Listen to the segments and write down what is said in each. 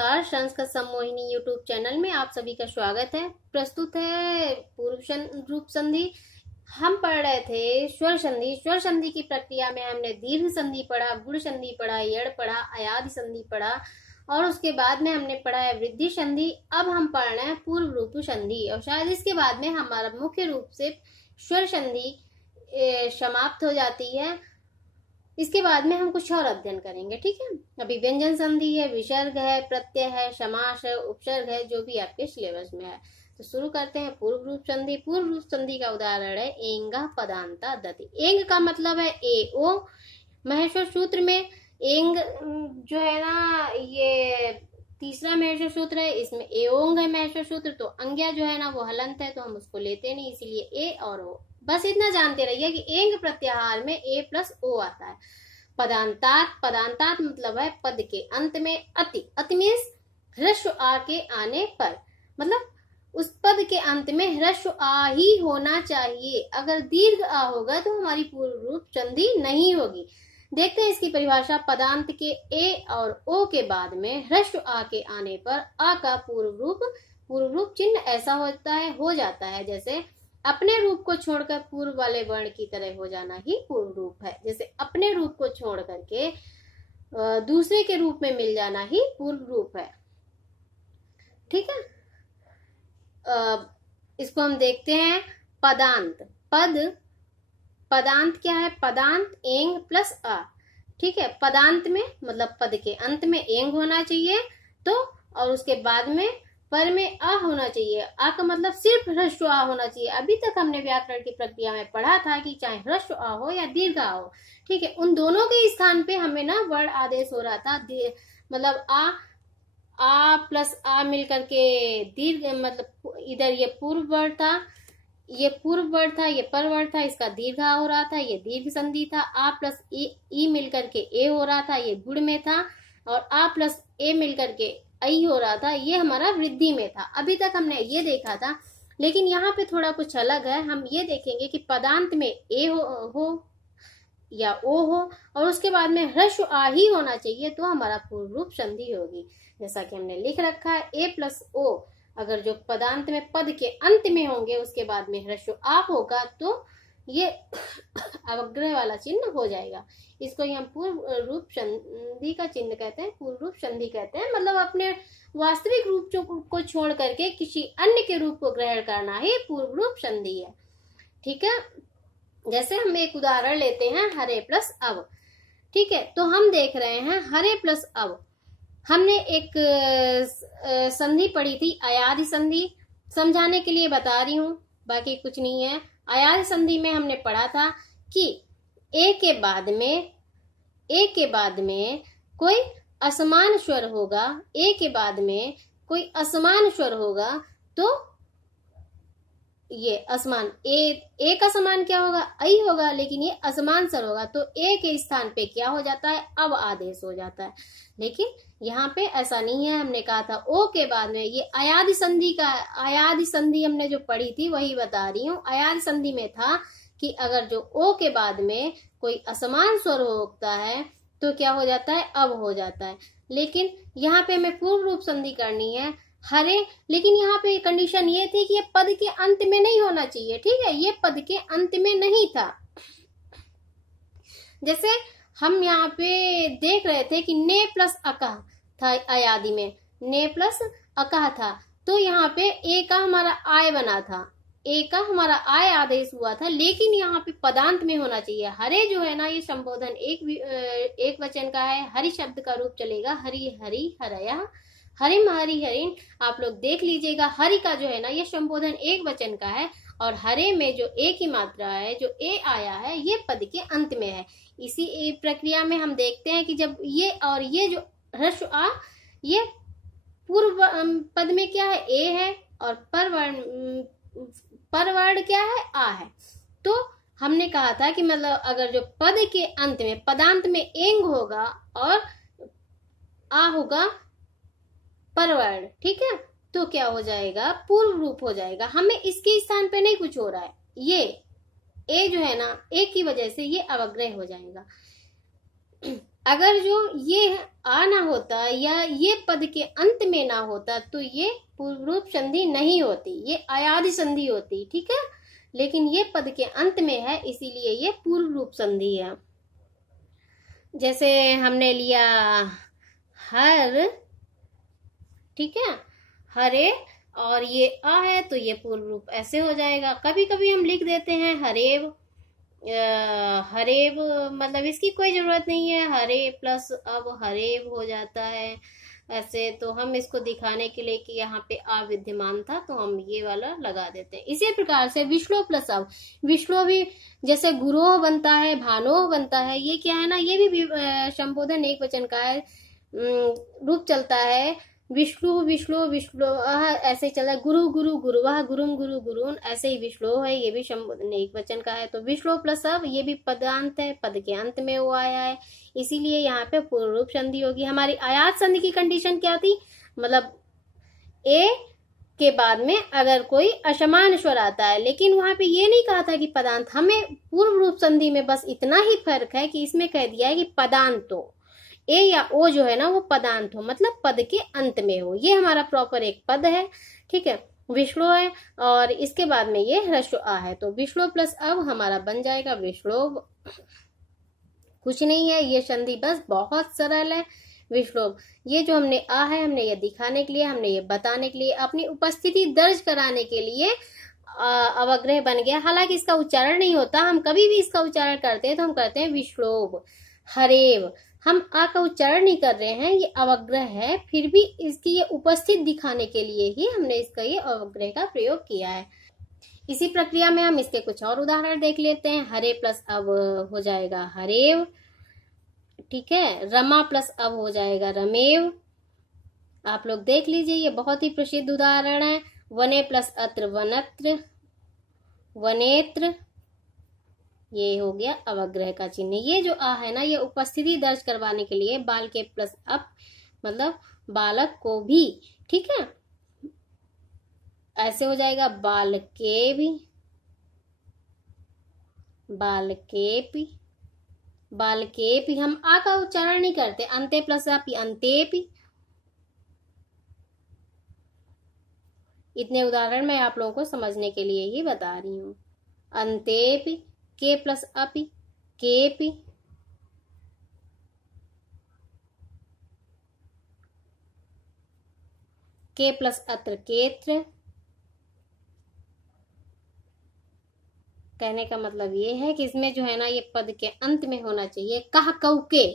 नमस्कार। Sanskrit सम्मोहिनी YouTube channel में आप सभी का स्वागत है। प्रस्तुत है पूर्व रूप संधि। हम पढ़ रहे थे स्वर संधि। स्वर संधि की प्रक्रिया में हमने दीर्घ संधि पढ़ा, गुण संधि पढ़ा, यड़ पढ़ा, अयादि संधि पढ़ा और उसके बाद में हमने पढ़ा है वृद्धि संधि। अब हम पढ़ रहे हैं पूर्व रूप संधि और शायद इसके बाद में हमारा मुख्य रूप से स्वर संधि समाप्त हो जाती है। इसके बाद में हम कुछ और अध्ययन करेंगे, ठीक है। अभी व्यंजन संधि है, विसर्ग है, प्रत्यय है, समास है, उपसर्ग है, जो भी आपके सिलेबस में है। तो शुरू करते हैं पूर्व रूप संधि। पूर्व रूप संधि का उदाहरण है एंग पदांता दति। एंग का मतलब है ए ओ। महेश्वर सूत्र में एंग जो है ना, ये तीसरा महेश्वर सूत्र है, इसमें ए ओंग है महेश्वर सूत्र। तो अंग्या जो है ना वो हलंत है, तो हम उसको लेते नहीं, इसीलिए ए और ओ। बस इतना जानते रहिए कि एंग प्रत्याहार में ए प्लस ओ आता है। पदांतात, पदांतात मतलब है पद के अंत में अति। अति मीन्स ह्रस्व आ के आने पर, मतलब उस पद के अंत में ह्रस्व आ ही होना चाहिए। अगर दीर्घ आ होगा तो हमारी पूर्व रूप संधि नहीं होगी। देखते हैं इसकी परिभाषा। पदांत के ए और ओ के बाद में ह्रस्व आ के आने पर आ का पूर्व रूप चिन्ह ऐसा हो जाता है जैसे अपने रूप को छोड़कर पूर्व वाले वर्ण की तरह हो जाना ही पूर्व रूप है। जैसे अपने रूप को छोड़ करके दूसरे के रूप में मिल जाना ही पूर्व रूप है, ठीक है। इसको हम देखते हैं। पदांत, पदांत क्या है? पदांत एंग प्लस आ, ठीक है। पदांत में मतलब पद के अंत में एंग होना चाहिए तो, और उसके बाद में पर में आ होना चाहिए। आ का मतलब सिर्फ ह्रस्व आ होना चाहिए। अभी तक हमने व्याकरण की प्रक्रिया में पढ़ा था कि चाहे ह्रस्व आ हो या दीर्घ आ हो, ठीक है, उन दोनों के स्थान पे हमें ना वर्ण आदेश हो रहा था। मतलब आ प्लस आ मिलकर के दीर्घ, मतलब इधर ये पूर्व वर्ण था, ये पूर्व वर्ण था, ये पर वर्ण था, इसका दीर्घ आ हो रहा था, ये दीर्घ संधि था। आ प्लस ई मिलकर के ए हो रहा था, ये गुण में था। और आ प्लस ए मिलकर के आई हो रहा था, ये हमारा वृद्धि में था। अभी तक हमने ये देखा था, लेकिन यहाँ पे थोड़ा कुछ अलग है। हम ये देखेंगे कि पदांत में ए हो या ओ हो और उसके बाद में ह्रस्व आ ही होना चाहिए तो हमारा पूर्व रूप संधि होगी। जैसा कि हमने लिख रखा है ए प्लस ओ, अगर जो पदांत में पद के अंत में होंगे उसके बाद में ह्रस्व आ होगा तो ये अवग्रह वाला चिन्ह हो जाएगा। इसको ही हम पूर्व रूप संधि का चिन्ह कहते हैं, पूर्व रूप संधि कहते हैं। मतलब अपने वास्तविक रूप को छोड़ करके किसी अन्य के रूप को ग्रहण करना ही पूर्व रूप संधि है, ठीक है। जैसे हम एक उदाहरण लेते हैं हरे प्लस अव, ठीक है। तो हम देख रहे हैं हरे प्लस अव। हमने एक संधि पढ़ी थी अयादि संधि, समझाने के लिए बता रही हूं, बाकी कुछ नहीं है। अयादि संधि में हमने पढ़ा था कि ए के बाद में कोई असमान स्वर होगा, ए के बाद में कोई असमान स्वर होगा तो ये असमान ए का समान क्या होगा? आई होगा, लेकिन ये असमान स्वर होगा तो ए के स्थान पे क्या हो जाता है? अब आदेश हो जाता है। लेकिन यहाँ पे ऐसा नहीं है। हमने कहा था ओ के बाद में ये अयादि संधि हमने जो पढ़ी थी वही बता रही हूँ। अयादि संधि में था कि अगर जो ओ के बाद में कोई असमान स्वर होता है तो क्या हो जाता है? अब हो जाता है। लेकिन यहाँ पे हमें पूर्व रूप संधि करनी है हरे, लेकिन यहाँ पे कंडीशन ये थी कि ये पद के अंत में नहीं होना चाहिए, ठीक है। ये पद के अंत में नहीं था। जैसे हम यहाँ पे देख रहे थे कि ने प्लस अकह था अयादि में, ने प्लस अकह था, तो यहाँ पे ए का हमारा आय बना था, ए का हमारा आय आदेश हुआ था, लेकिन यहाँ पे पदांत में होना चाहिए। हरे जो है ना, ये संबोधन एक वचन का है। हरि शब्द का रूप चलेगा हरि हरि हरया, हरिम हरि हरिन। आप लोग देख लीजिएगा, हरि का जो है ना ये संबोधन एक वचन का है और हरे में जो ए की मात्रा है, जो ए आया है, ये पद के अंत में है। इसी प्रक्रिया में हम देखते हैं कि जब ये और ये जो ह्रस्व आ, ये पूर्व पद में क्या है? ए है और परवर्ण क्या है? आ है। तो हमने कहा था कि मतलब अगर जो पद के अंत में पदांत में एंग होगा और आ होगा परवर्ण, ठीक है, तो क्या हो जाएगा? पूर्व रूप हो जाएगा। हमें इसके स्थान पे नहीं कुछ हो रहा है, ये ए जो है ना, ए की वजह से ये अवग्रह हो जाएगा। अगर जो ये आ ना होता या ये पद के अंत में ना होता तो ये पूर्व रूप संधि नहीं होती, ये अयादि संधि होती, ठीक है। लेकिन ये पद के अंत में है, इसीलिए ये पूर्व रूप संधि है। जैसे हमने लिया हर, ठीक है, हरे, और ये आ है तो ये पूर्व रूप ऐसे हो जाएगा। कभी कभी हम लिख देते हैं हरेव, हरेव मतलब इसकी कोई जरूरत नहीं है, हरे प्लस अब हरेव हो जाता है ऐसे। तो हम इसको दिखाने के लिए कि यहाँ पे आ विद्यमान था तो हम ये वाला लगा देते हैं। इसी प्रकार से विश्लो प्लस अब, विश्लो भी जैसे गुरोह बनता है, भानोह बनता है, ये क्या है ना, ये भी संबोधन एक वचन का है, रूप चलता है। विष्णु विष्णु विष्णु ऐसे ही चला, गुरु गुरु गुरुवाह गुरुम गुरु गुरुन, ऐसे ही विष्णु है, ये भी संबोधन एक वचन का है। तो विष्णु प्लस अब, ये भी पदांत है, पद के अंत में वो आया है, इसीलिए यहाँ पे पूर्व रूप संधि होगी। हमारी आयात संधि की कंडीशन क्या थी, मतलब ए के बाद में अगर कोई असमान स्वर आता है, लेकिन वहां पे ये नहीं कहा था कि पदांत। हमें पूर्व रूप संधि में बस इतना ही फर्क है कि इसमें कह दिया है कि पदांत हो, ए या ओ जो है ना वो पदांत हो, मतलब पद के अंत में हो। ये हमारा प्रॉपर एक पद है, ठीक है, विष्णु है, और इसके बाद में ये ह्रस्व आ है। तो विष्णु प्लस अब हमारा बन जाएगा विष्णु। कुछ नहीं है, ये संधि बस बहुत सरल है, विष्णु। ये जो हमने आ है, हमने ये दिखाने के लिए, हमने ये बताने के लिए, अपनी उपस्थिति दर्ज कराने के लिए अवग्रह बन गया। हालांकि इसका उच्चारण नहीं होता, हम कभी भी इसका उच्चारण करते हैं तो हम करते हैं विश्लोभ, हरेव, हम आ का उच्चारण नहीं कर रहे हैं, ये अवग्रह है। फिर भी इसकी ये उपस्थित दिखाने के लिए ही हमने इसका ये अवग्रह का प्रयोग किया है। इसी प्रक्रिया में हम इसके कुछ और उदाहरण देख लेते हैं। हरे प्लस अब हो जाएगा हरेव, ठीक है। रमा प्लस अब हो जाएगा रमेव। आप लोग देख लीजिए, ये बहुत ही प्रसिद्ध उदाहरण है। वने प्लस अत्र वनत्र, वनेत्र, ये हो गया अवग्रह का चिन्ह। ये जो आ है ना, ये उपस्थिति दर्ज करवाने के लिए बाल के प्लस अप, मतलब बालक को भी, ठीक है, ऐसे हो जाएगा बाल के भी, बाल के पी, बाल के पी। हम आ का उच्चारण नहीं करते, अंते प्लस अपी, अंते पी। इतने उदाहरण मैं आप लोगों को समझने के लिए ही बता रही हूं। अंते पी, के प्लस अपि, केपि, के प्लस अत्र केत्र। कहने का मतलब ये है कि इसमें जो है ना, ये पद के अंत में होना चाहिए। कह कऊ के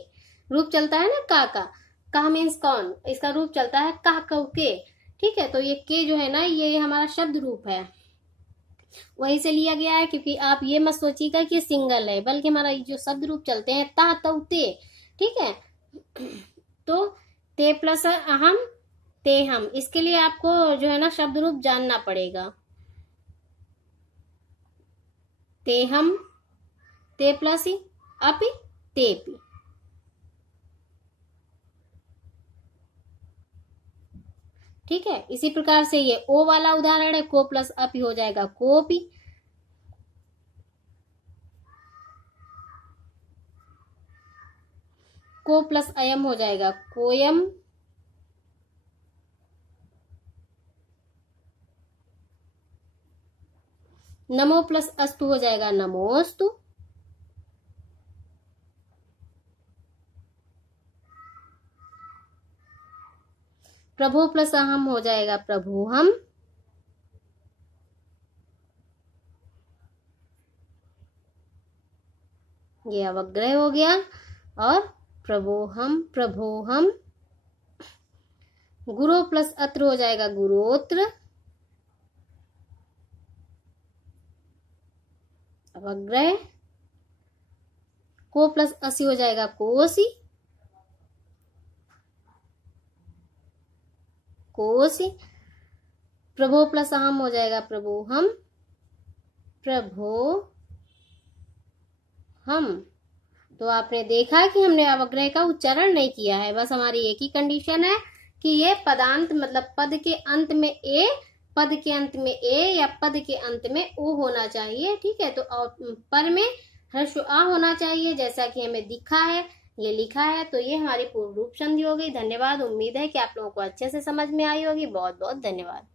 रूप चलता है ना, का कह मीन्स कौन, इसका रूप चलता है कह कऊ के, ठीक है। तो ये के जो है ना, ये हमारा शब्द रूप है, वहीं से लिया गया है। क्योंकि आप ये मत सोचिएगा कि सिंगल है, बल्कि हमारा जो शब्द रूप चलते हैं ता तौ ते, ठीक है। तो ते प्लस अहम, ते हम, इसके लिए आपको जो है ना शब्द रूप जानना पड़ेगा। ते हम, ते प्लस ही अपि, ते पी, ठीक है। इसी प्रकार से ये ओ वाला उदाहरण है, को प्लस अपि हो जाएगा कोपी, को प्लस अयम हो जाएगा कोयम, नमो प्लस अस्तु हो जाएगा नमोस्तु, प्रभु प्लस अहम हो जाएगा प्रभु हम, ये अवग्रह हो गया। और प्रभु हम, गुरु प्लस अत्र हो जाएगा गुरोत्र, अवग्रह। को प्लस असी हो जाएगा कोसी, कोसी। प्रभु प्लस अहम हो जाएगा प्रभु हम, प्रभो हम। तो आपने देखा कि हमने अवग्रह का उच्चारण नहीं किया है, बस हमारी एक ही कंडीशन है कि ये पदांत, मतलब पद के अंत में ए, पद के अंत में ए या पद के अंत में ओ होना चाहिए, ठीक है। तो पर में ह्रस्व आ होना चाहिए, जैसा कि हमें दिखा है। ये लिखा है, तो ये हमारी पूर्व रूप संधि हो गई। धन्यवाद। उम्मीद है कि आप लोगों को अच्छे से समझ में आई होगी। बहुत बहुत धन्यवाद।